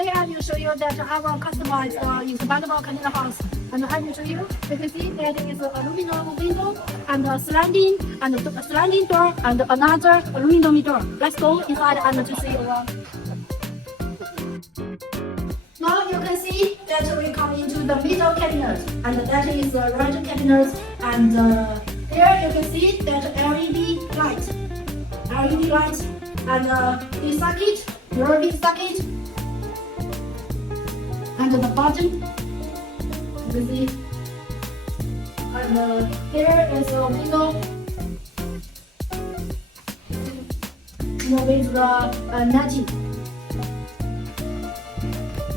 today I will show you that I will customize the expandable container house. And I will show you. You can see that it is an aluminum window and a sliding door and another aluminum door. Let's go inside and to see around. Now you can see that we come into the middle cabinet, and that is the right cabinet, and here you can see that LED light, and the socket, USB socket, and the button. You can see, and here is a window with the netting.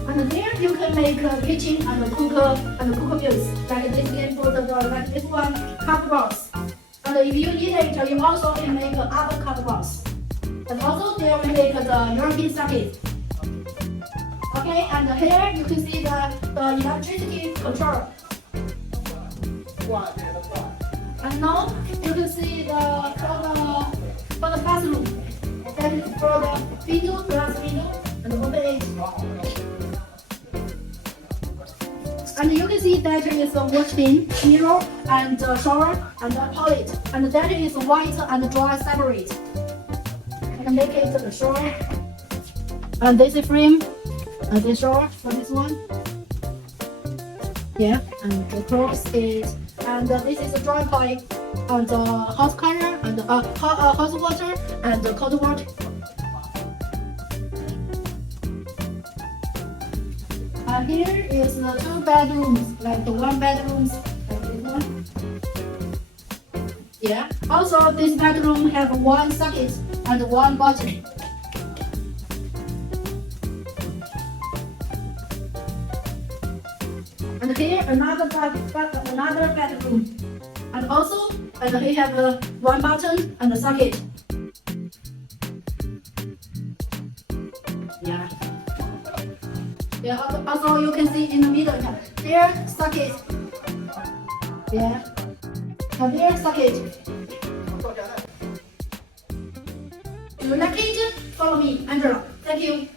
And there you can make a kitchen and a cooker views. Like this can put like this one cup box. And if you need it, you also can make other cup box. And also there we make the European socket. Okay, and here you can see the electricity control. And now you can see for the bathroom. That is for the window, glass window, and open it. And you can see that is a wash bin, mirror, and shower, and a toilet. And that is white and dry separate. And make it the shower. And this is frame, and the shower for this one. Yeah, and the cross is, and this is a dry pipe, and hot water, and hot water, and cold water. And here is the 2 bedrooms, like the 1 bedrooms, like this one. Yeah. Also, this bedroom have 1 socket and 1 button. And here another bedroom. And also, and here have 1 button and a socket. Yeah. Yeah, also you can see in the middle here socket. Yeah, and here socket. You like it? Follow me, Angela. Thank you.